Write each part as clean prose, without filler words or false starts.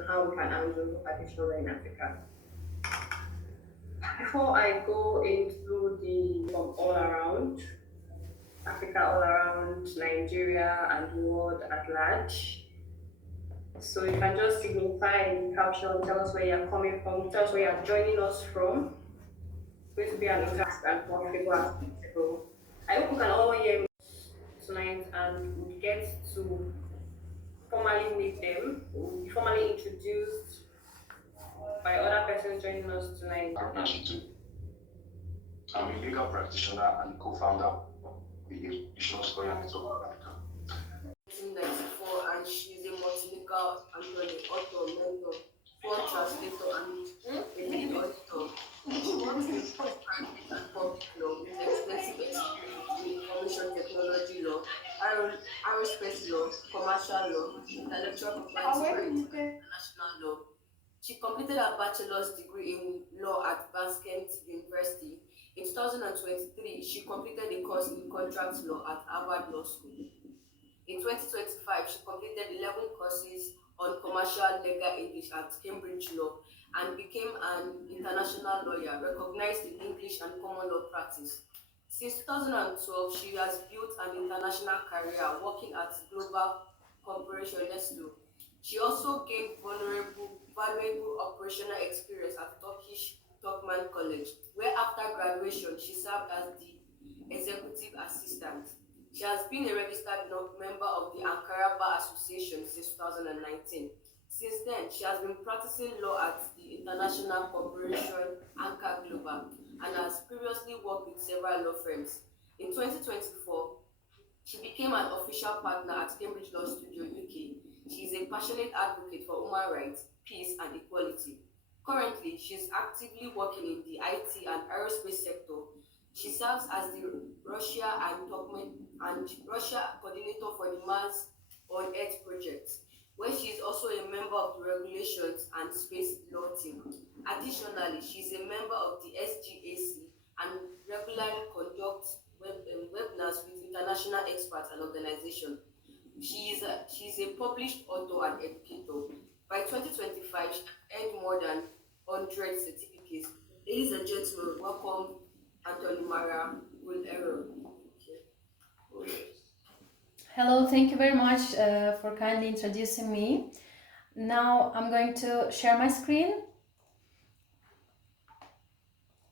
on how we can handle aviation law in Africa. Before I go into the from all around Africa, all around Nigeria, and the world at large, so you can just signify in the caption, tell us where you're coming from, tell us where you're joining us from. It's going to be an interactive and comfortable as possible. I hope you can all hear me tonight and we get to formally meet them, we'll be formally introduced by other persons joining us tonight. I'm a legal practitioner and co-founder of the Aviation Lawyer Network of Africa. 1994, and she's a multilingual Anthony author, mentor, fund translator, and a lead auditor. She works in private and public law with extensive experience in information technology law, aerospace law, commercial law, intellectual property rights, and international law. She completed her bachelor's degree in law at Basket University. In 2023, she completed a course in contract law at Harvard Law School. In 2025, she completed 11 courses on commercial legal English at Cambridge Law and became an international lawyer recognized in English and common law practice. Since 2012, she has built an international career working at global corporation Nestle. She also gained valuable operational experience at Turkish Turkmen College, where after graduation she served as the executive assistant. She has been a registered member of the Ankara Bar Association since 2019. Since then, she has been practicing law at the international corporation Ankara Global and has previously worked with several law firms. In 2024, she became an official partner at Cambridge Law Studio UK. She is a passionate advocate for human rights, peace, and equality. Currently, she is actively working in the IT and aerospace sector. She serves as the Russia and Russia coordinator for the Mars on Earth project, where she is also a member of the Regulations and Space Law team. Additionally, she is a member of the SGAC and regularly conducts webinars with international experts and organizations. She is a published author and educator. By 2025, she earned more than 100 certificates. Ladies and gentlemen, welcome Anthony Maral. Good error. Hello, thank you very much for kindly introducing me. Now I'm going to share my screen.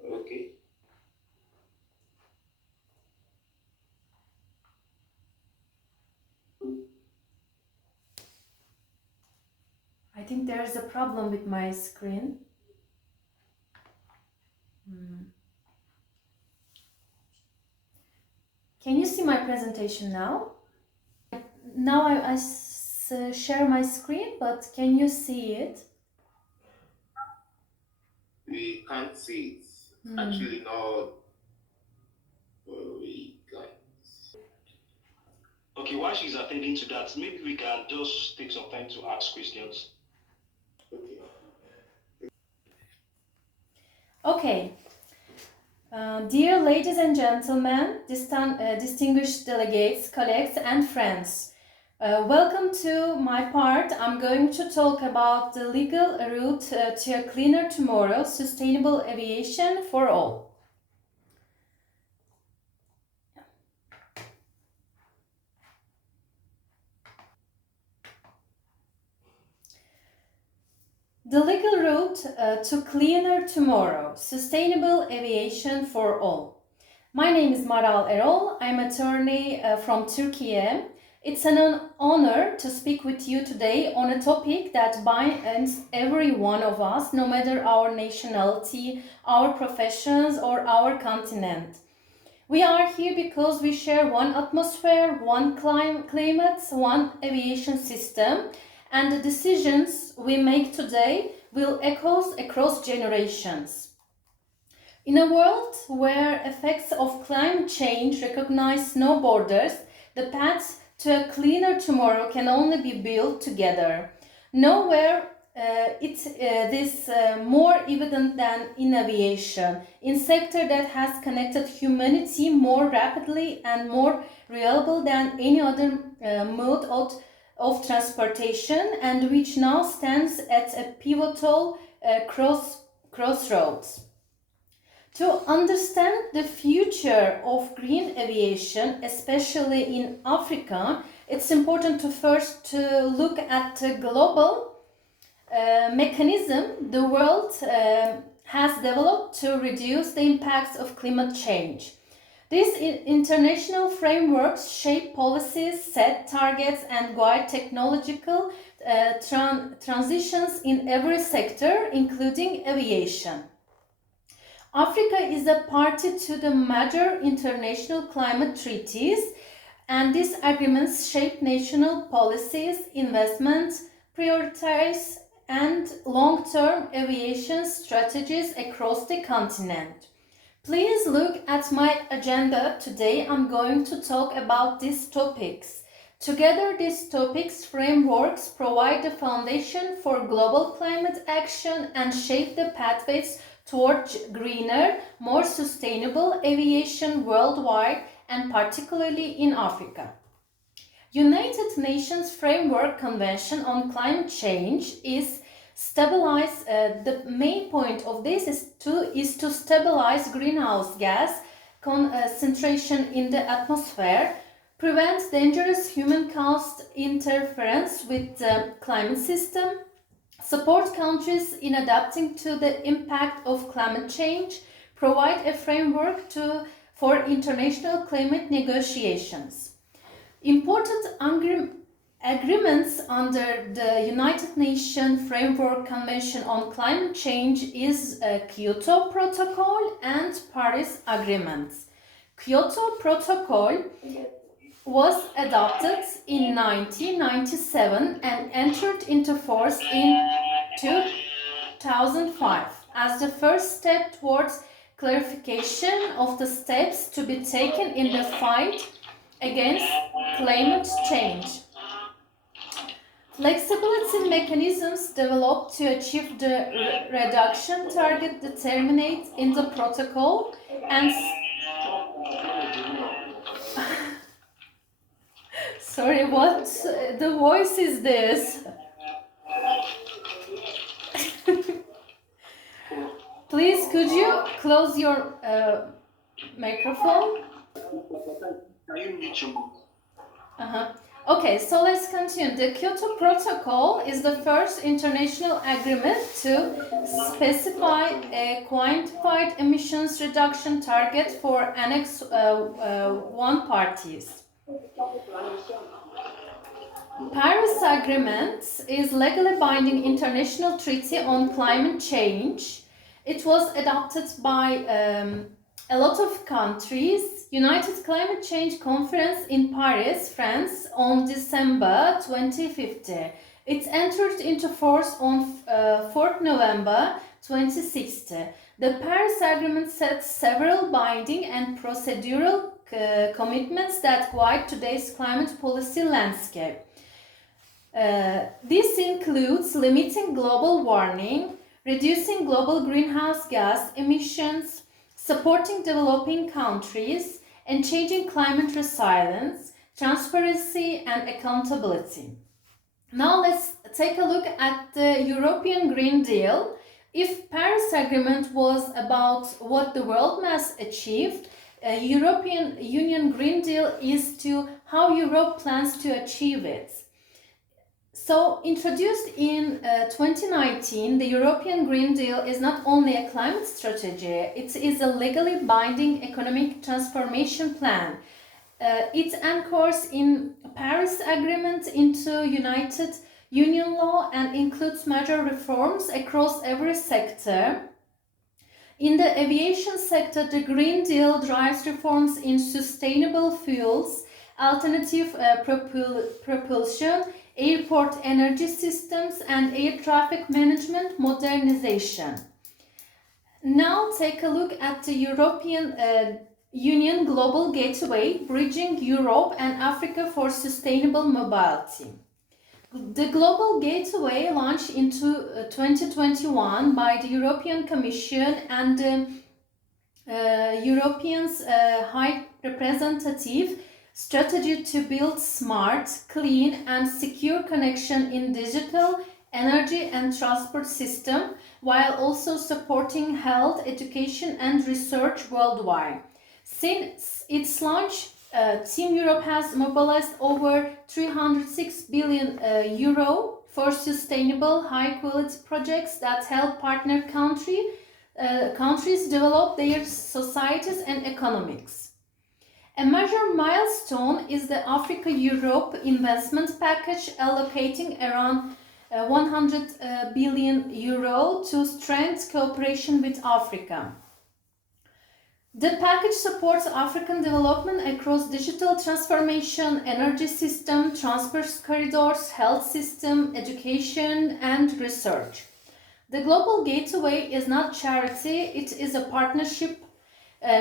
Okay. I think there's a problem with my screen. Can you see my presentation now? Now I share my screen, but can you see it? We can't see it. Actually, no. We can't. Okay, while she's attending to that, maybe we can just take some time to ask questions. Okay. Dear ladies and gentlemen, distinguished delegates, colleagues, and friends, welcome to my part. I'm going to talk about the legal route to a cleaner tomorrow, sustainable aviation for all. The legal route to cleaner tomorrow, sustainable aviation for all. My name is Maral. I'm an attorney from Turkey. It's an honor to speak with you today on a topic that binds every one of us, no matter our nationality, our professions, or our continent. We are here because we share one atmosphere, one climate, one aviation system, and the decisions we make today will echo across generations. In a world where effects of climate change recognize no borders, the path to a cleaner tomorrow can only be built together. Nowhere this more evident than in aviation, in sector that has connected humanity more rapidly and more reliable than any other mode of transportation and which now stands at a pivotal crossroads. To understand the future of green aviation, especially in Africa, it's important to first look at the global mechanism the world has developed to reduce the impacts of climate change. These international frameworks shape policies, set targets, and guide technological transitions in every sector, including aviation. Africa is a party to the major international climate treaties, and these agreements shape national policies, investments, priorities, and long-term aviation strategies across the continent. Please look at my agenda. Today I'm going to talk about these topics. Together, these topics frameworks provide the foundation for global climate action and shape the pathways towards greener, more sustainable aviation worldwide and particularly in Africa. United Nations Framework Convention on Climate Change is stabilize. The main point of this is to stabilize greenhouse gas concentration in the atmosphere, prevent dangerous human-caused interference with the climate system, support countries in adapting to the impact of climate change, provide a framework for international climate negotiations. Important agreements under the United Nations Framework Convention on Climate Change is Kyoto Protocol and Paris Agreements. Kyoto Protocol was adopted in 1997 and entered into force in 2005 as the first step towards clarification of the steps to be taken in the fight against climate change. Flexibility mechanisms developed to achieve the reduction target determined in the protocol and sorry, what the voice is this? Please, could you close your microphone? Okay, so let's continue. The Kyoto Protocol is the first international agreement to specify a quantified emissions reduction target for Annex 1 parties. Paris Agreement is legally binding international treaty on climate change. It was adopted by a lot of countries. United Climate Change Conference in Paris, France on December 2015. It entered into force on 4th November 2016. The Paris Agreement sets several binding and procedural commitments that guide today's climate policy landscape. This includes limiting global warming, reducing global greenhouse gas emissions, supporting developing countries, and changing climate resilience, transparency, and accountability. Now let's take a look at the European Green Deal. If Paris Agreement was about what the world must achieve, European Union Green Deal is to how Europe plans to achieve it. So, introduced in 2019, the European Green Deal is not only a climate strategy, it is a legally binding economic transformation plan. It anchors in Paris Agreement into United Union law and includes major reforms across every sector. In the aviation sector, the Green Deal drives reforms in sustainable fuels, alternative propulsion, airport energy systems, and air traffic management modernization. Now take a look at the European Union Global Gateway, Bridging Europe and Africa for Sustainable Mobility. The Global Gateway launched into 2021 by the European Commission and the European High Representative strategy to build smart, clean, and secure connection in digital, energy, and transport system, while also supporting health, education, and research worldwide. Since its launch, Team Europe has mobilized over 306 billion euro for sustainable, high-quality projects that help partner countries develop their societies and economics. A major milestone is the Africa-Europe investment package, allocating around 100 billion euro to strengthen cooperation with Africa. The package supports African development across digital transformation, energy system, transport corridors, health system, education, and research. The Global Gateway is not charity, it is a partnership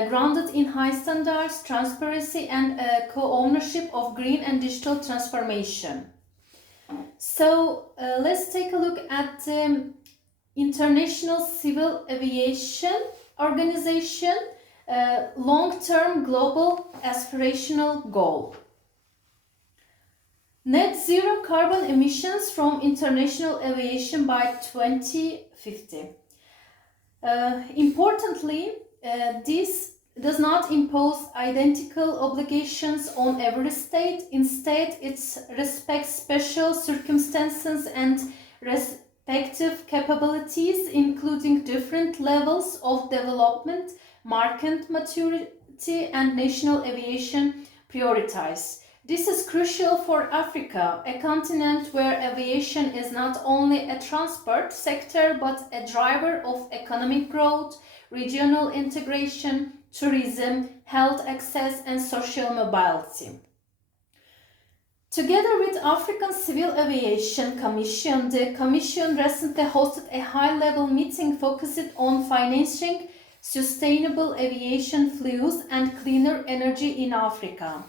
grounded in high standards, transparency, and co-ownership of green and digital transformation. So let's take a look at the International Civil Aviation Organization long-term global aspirational goal. Net zero carbon emissions from international aviation by 2050. Importantly, this does not impose identical obligations on every state. Instead, it respects special circumstances and respective capabilities, including different levels of development, market maturity, and national aviation priorities. This is crucial for Africa, a continent where aviation is not only a transport sector but a driver of economic growth, regional integration, tourism, health access, and social mobility. Together with African Civil Aviation Commission, the Commission recently hosted a high-level meeting focused on financing sustainable aviation fuels and cleaner energy in Africa.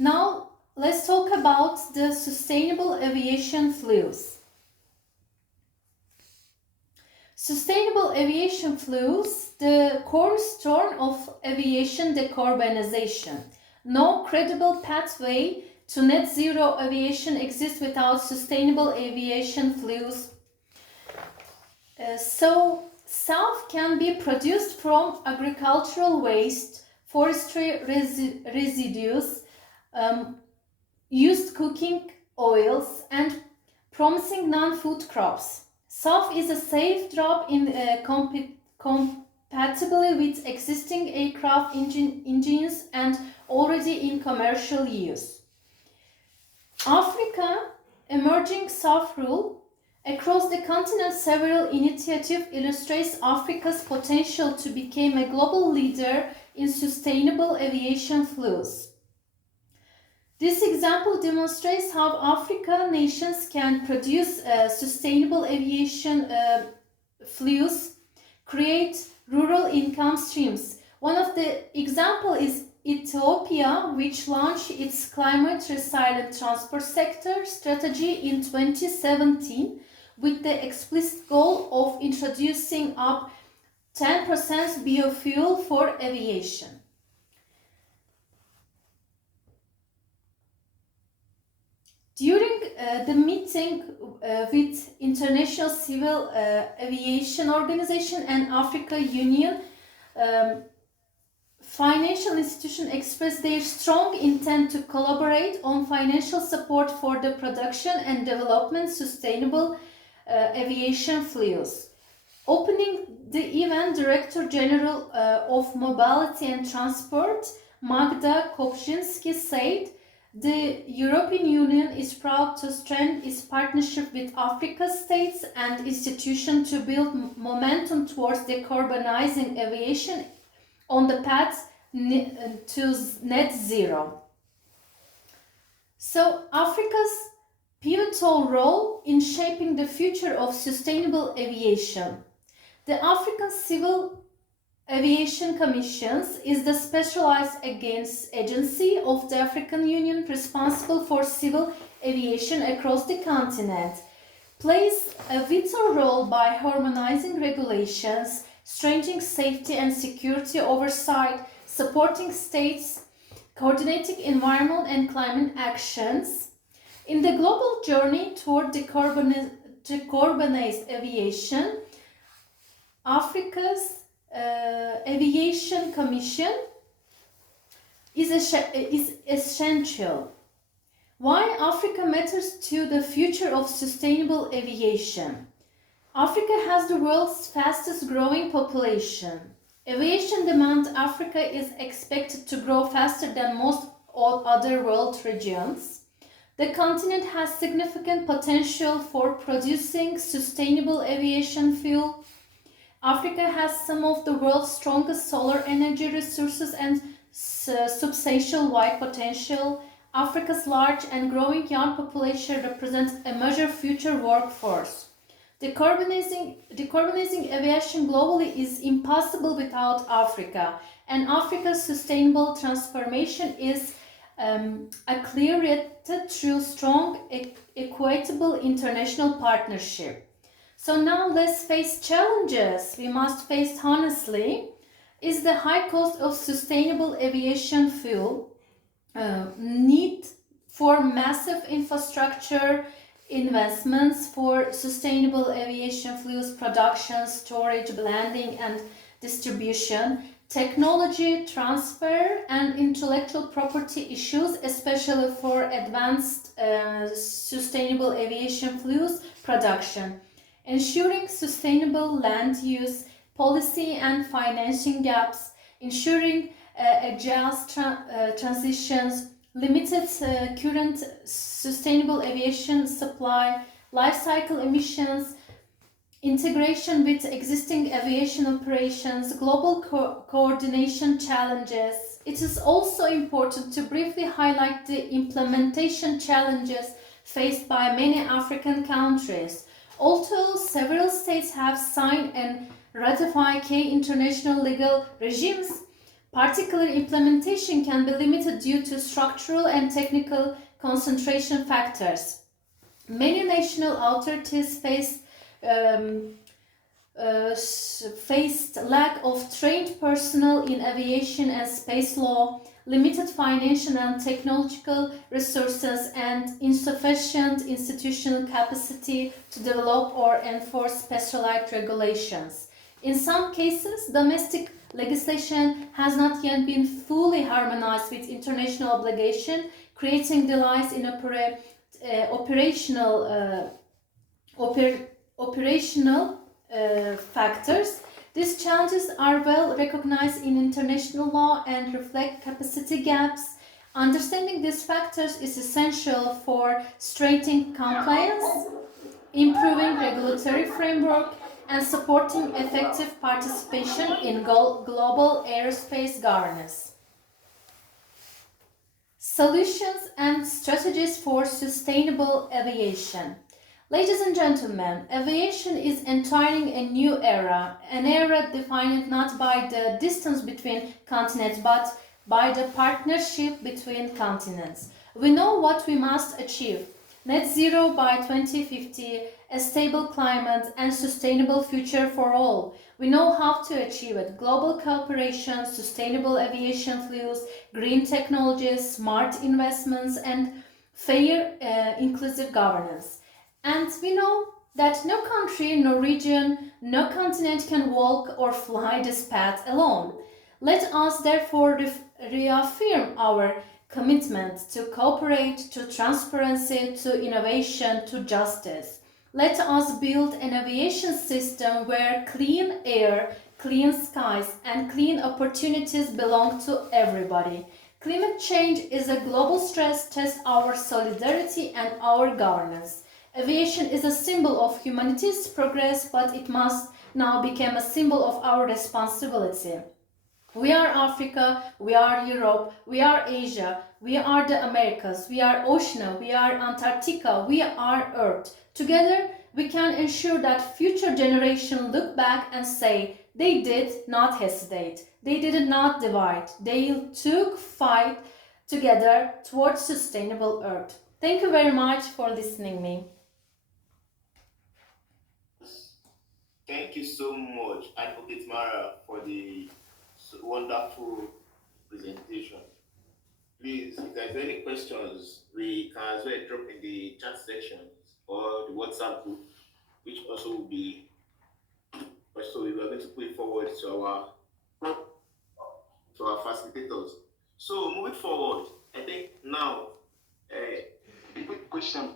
Now, let's talk about the sustainable aviation fuels. Sustainable aviation fuels, the cornerstone of aviation decarbonization. No credible pathway to net zero aviation exists without sustainable aviation fuels. So, SAF can be produced from agricultural waste, forestry residues, used cooking oils, and promising non-food crops. SAF is a safe drop in compatible with existing aircraft engines and already in commercial use. Africa, emerging SAF rule. Across the continent, several initiatives illustrate Africa's potential to become a global leader in sustainable aviation fuels. This example demonstrates how African nations can produce sustainable aviation fuels, create rural income streams. One of the examples is Ethiopia, which launched its climate resilient transport sector strategy in 2017 with the explicit goal of introducing up 10% biofuel for aviation. During the meeting with International Civil Aviation Organization and Africa Union, financial institutions expressed their strong intent to collaborate on financial support for the production and development sustainable aviation fuels. Opening the event, Director General of Mobility and Transport, Magda Kopczynski, said, "The European Union is proud to strengthen its partnership with Africa's states and institutions to build momentum towards decarbonizing aviation on the path to net zero." So, Africa's pivotal role in shaping the future of sustainable aviation. The African Civil Aviation Commission is the specialized agency of the African Union responsible for civil aviation across the continent, plays a vital role by harmonizing regulations, strengthening safety and security oversight, supporting states, coordinating environmental and climate actions. In the global journey toward decarbonized aviation, Africa's Aviation Commission is essential. Why Africa matters to the future of sustainable aviation? Africa has the world's fastest growing population. Aviation demand Africa is expected to grow faster than most other world regions. The continent has significant potential for producing sustainable aviation fuel. Africa has some of the world's strongest solar energy resources and substantial wide potential. Africa's large and growing young population represents a major future workforce. Decarbonizing aviation globally is impossible without Africa, and Africa's sustainable transformation is accelerated through strong, equitable international partnership. So now let's face challenges we must face honestly. Is the high cost of sustainable aviation fuel, need for massive infrastructure investments for sustainable aviation fuels production, storage, blending and distribution, technology transfer and intellectual property issues, especially for advanced sustainable aviation fuels production, ensuring sustainable land use policy and financing gaps, ensuring agile transitions, limited current sustainable aviation supply, life cycle emissions, integration with existing aviation operations, global coordination challenges. It is also important to briefly highlight the implementation challenges faced by many African countries. Although several states have signed and ratified key international legal regimes, particular implementation can be limited due to structural and technical concentration factors. Many national authorities faced lack of trained personnel in aviation and space law, limited financial and technological resources, and insufficient institutional capacity to develop or enforce specialized regulations. In some cases, domestic legislation has not yet been fully harmonized with international obligation, creating delays in operational factors. These challenges are well recognized in international law and reflect capacity gaps. Understanding these factors is essential for strengthening compliance, improving regulatory framework, and supporting effective participation in global aerospace governance. Solutions and strategies for sustainable aviation. Ladies and gentlemen, aviation is entering a new era, an era defined not by the distance between continents but by the partnership between continents. We know what we must achieve: net zero by 2050, a stable climate, and sustainable future for all. We know how to achieve it: global cooperation, sustainable aviation fuels, green technologies, smart investments, and fair, inclusive governance. And we know that no country, no region, no continent can walk or fly this path alone. Let us therefore reaffirm our commitment to cooperate, to transparency, to innovation, to justice. Let us build an aviation system where clean air, clean skies, and clean opportunities belong to everybody. Climate change is a global stress test our solidarity and our governance. Aviation is a symbol of humanity's progress, but it must now become a symbol of our responsibility. We are Africa, we are Europe, we are Asia, we are the Americas, we are Oceania, we are Antarctica, we are Earth. Together, we can ensure that future generations look back and say, they did not hesitate, they did not divide, they took fight together towards sustainable Earth. Thank you very much for listening me. Thank you so much, Advocate Mara, for the wonderful presentation. Please, if there's any questions, we can as well drop in the chat section or the WhatsApp group, which also will be also we are going to put it forward to our facilitators. So moving forward, I think now A quick question